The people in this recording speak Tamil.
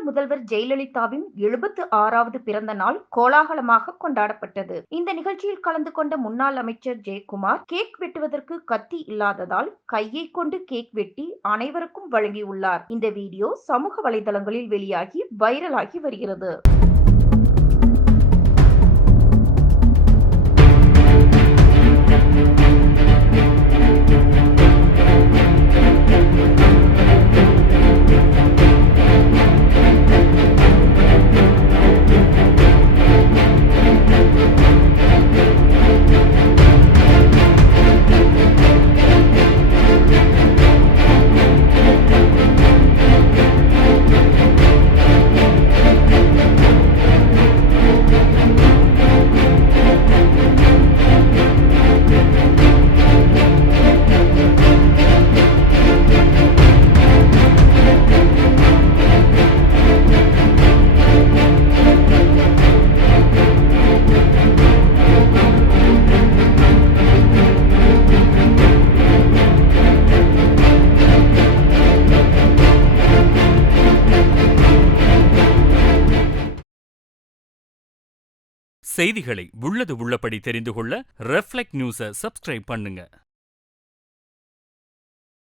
முன்னாள் முதல்வர் ஜெயலலிதாவின் 76வது பிறந்த நாள் கோலாகலமாக கொண்டாடப்பட்டது. இந்த நிகழ்ச்சியில் கலந்து கொண்ட முன்னாள் அமைச்சர் ஜெயக்குமார், கேக் வெட்டுவதற்கு கத்தி இல்லாததால் கையை கொண்டு கேக் வெட்டி அனைவருக்கும் வழங்கியுள்ளார். இந்த வீடியோ சமூக வலைதளங்களில் வெளியாகி வைரலாகி வருகிறது. செய்திகளை உள்ளது உள்ளபடி தெரிந்து கொள்ள ரெஃப்ளெக்ட் நியூஸை சப்ஸ்கிரைப் பண்ணுங்க.